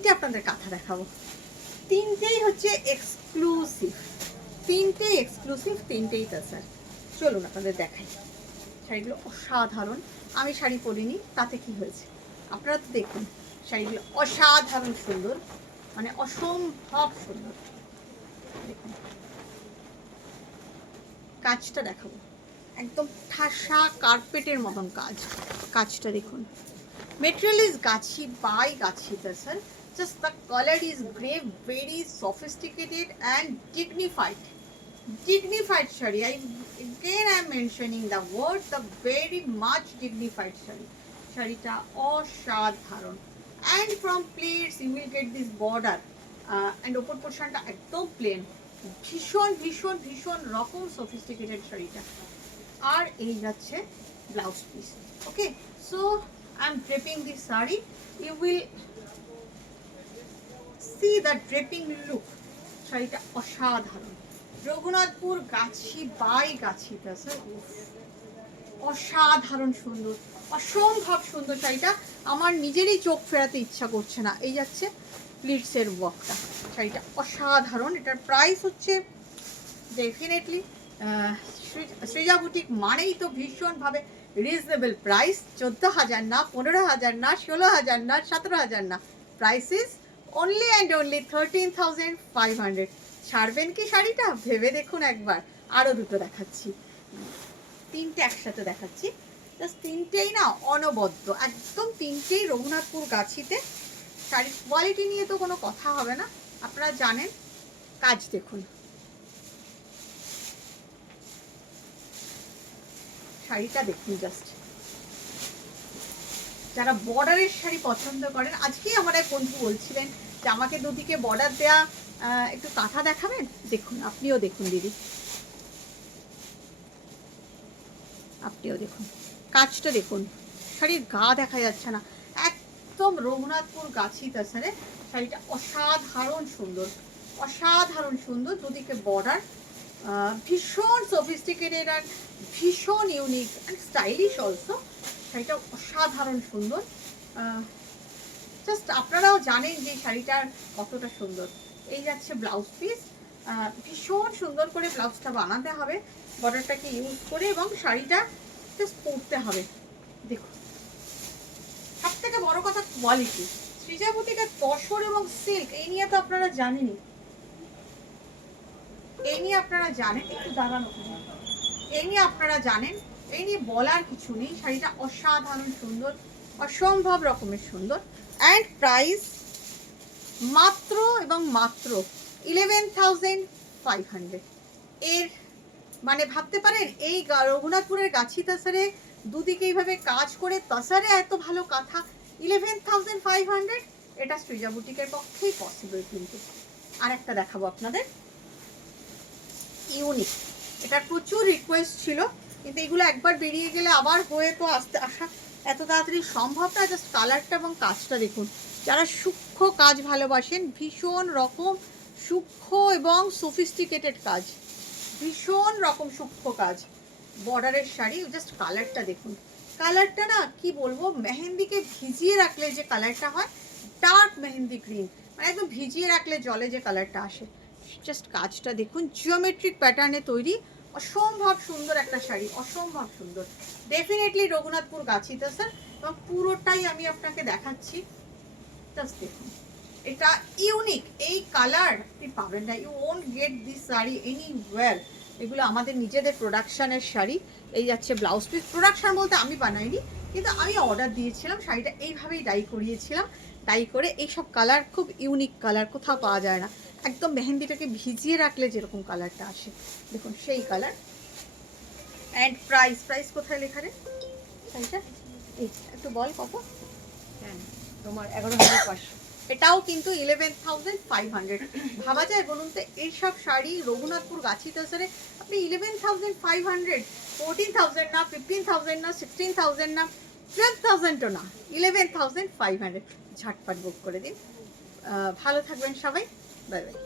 তিনটে আপনাদের কাঁথা দেখাবো, তিনটেই হচ্ছে এক্সক্লুসিভ, তিনটেই এক্সক্লুসিভ, তিনটেই তাসার। চলুন আপনাদের দেখাই। শাড়িগুলো অসাধারণ। আমি শাড়ি পরিনি, তাতে কি হয়েছে, আপনারা তো দেখুন শাড়িগুলো অসাধারণ সুন্দর, মানে অসম্ভব সুন্দর। দেখুন কাজটা দেখাবো, একদম ঠাসা কার্পেটের মতন কাজ। কাজটা দেখুন, material is gachi by gachi tasar. Just the color is grey, very sophisticated and dignified. Dignified shari. I'm mentioning the word, the very much dignified shari. Sharita অসাধারণ। And from pleats you will get this border and upper portionটা একদম plain, ভীষণ ভীষণ ভীষণ রকম sophisticated শাড়িটা। আর এই যাচ্ছে blouse piece. Okay, so I'm draping this saree. You will see the draping look. শাড়িটা অসাধারণ। রঘুনাথপুর গাছি বাই গাছি তাসার, অসাধারণ সুন্দর, অসম্ভব সুন্দর শাড়িটা। আমার নিজেরই চোখ ফেরাতে ইচ্ছা করছে না। এই যাচ্ছে প্লিটসের ওয়ার্কটা, শাড়িটা অসাধারণ। এটার প্রাইস হচ্ছে ডেফিনেটলি সৃজা বুটিক মানেই তো ভীষণভাবে রিজনেবল প্রাইস। 14,000 না, 15,000 না, 16,000 না, 17,000 না, price is only and only 13,500। ছাড়বেন কি শাড়িটা ভেবে দেখুন একবার। আরও দুটো দেখাচ্ছি, তিনটে একসাথে দেখাচ্ছি, জাস্ট তিনটেই না অনবদ্য, একদম তিনটেই রঘুনাথপুর গাছিতে। শাড়ির কোয়ালিটি নিয়ে তো কোনো কথা হবে না, আপনারা জানেন। কাজ দেখুন, শাড়িটা দেখুন জাস্ট। যারা বর্ডারের শাড়ি পছন্দ করেন, আজকেই আমার এক বন্ধু বলছিলেন যে আমাকে দুদিকে বর্ডার দেয়া একটু কাঁথা দেখাবেন। দেখুন, আপনিও দেখুন দিদি, আপনিও দেখুন কাজটা দেখুন। শাড়ির গা দেখা যাচ্ছে না, একদম রঘুনাথপুর গাছি তাসারে। শাড়িটা অসাধারণ সুন্দর, অসাধারণ সুন্দর। দুদিকে বর্ডার, ভীষণ সফিস্টিকেটেড আর ভীষণ ইউনিক অ্যান্ড স্টাইলিশ অলসো। শাড়িটা অসাধারণ সুন্দর। জাস্ট আপনারাও জানেন যে শাড়িটার কতটা সুন্দর। এই যাচ্ছে ব্লাউজ পিস, ভীষণ সুন্দর করে ব্লাউজটা বানাতে হবে বর্ডারটাকে ইউজ করে, এবং শাড়িটা জাস্ট পরতে হবে। দেখুন, সব থেকে বড় কথা কোয়ালিটি। সৃজা বুটিকের তসর এবং সিল্ক, এই নিয়ে তো আপনারা জানেনই, এই নিয়ে আপনারা জানেন। একটু দাঁড়ানো, এই নিয়ে আপনারা জানেন, এই নিয়ে বলার কিছু নেই। শাড়িটা অসাধারণ সুন্দর, অসম্ভব রকমের সুন্দর। অ্যান্ড প্রাইস মাত্র এবং মাত্র 11,500। এর মানে ভাবতে পারেন, এই রঘুনাথপুরের গাছি তাসারে দুদিকে এইভাবে কাজ করে তাসারে এত ভালো কাঁথা 11,500, এটা সৃজা বুটিকের পক্ষেই পসিবল। কিন্তু আর একটা দেখাবো আপনাদের, ইউনিক। এটার প্রচুর রিকোয়েস্ট ছিল, কিন্তু এগুলো একবার বেরিয়ে গেলে আবার হয়ে তো আসা এত তাড়াতাড়ি সম্ভব না। জাস্ট কালারটা এবং কাজটা দেখুন। যারা সূক্ষ্ম কাজ ভালোবাসেন, ভীষণ রকম সূক্ষ্ম এবং সফিস্টিকেটেড কাজ, ভীষণ রকম সূক্ষ্ম কাজ, বর্ডারের শাড়ি। জাস্ট কালারটা দেখুন, কালারটা না কি বলবো, মেহেন্দিকে ভিজিয়ে রাখলে যে কালারটা হয়, ডার্ক মেহেন্দি গ্রিন, মানে একদম ভিজিয়ে রাখলে জলে যে কালারটা আসে। জাস্ট কাজটা দেখুন, জিওমেট্রিক প্যাটার্নে তৈরি, অসম্ভব সুন্দর একটা শাড়ি, অসম্ভব সুন্দর। ডেফিনেটলি রঘুনাথপুর গাছি তাসার, এবং পুরোটাই আমি আপনাকে দেখাচ্ছি। জাস্ট দেখুন, এটা ইউনিক। এই কালার আপনি পাবেন না, you won't get this sari anywhere. এগুলো আমাদের নিজেদের প্রোডাকশানের শাড়ি। এই যাচ্ছে ব্লাউজ পিস। প্রোডাকশান বলতে আমি বানাইনি, কিন্তু আমি অর্ডার দিয়েছিলাম, শাড়িটা এইভাবেই ডাই করিয়েছিলাম। ডাই করে এইসব কালার, খুব ইউনিক কালার, কোথাও পাওয়া যায় না। একদম মেহেন্দিটাকে ভিজিয়ে রাখলে যেরকম কালারটা আসে, দেখুন সেই কালার। অ্যান্ড প্রাইস, প্রাইস কোথায় লেখা রে শাড়িটা? এই একটু বল কত? হ্যাঁ, তোমার 11,500। এটাও কিন্তু 11,500। ভাবা যায় বলুন তো, এইসব শাড়ি রঘুনাথপুর গাছি তাসারে আপনি 11,500, 14,000 না, 15,000 না, 16,000 না, 12,000ও না, 11,500। ঝটপট বুক করে দিন। ভালো থাকবেন সবাই, বাই বাই।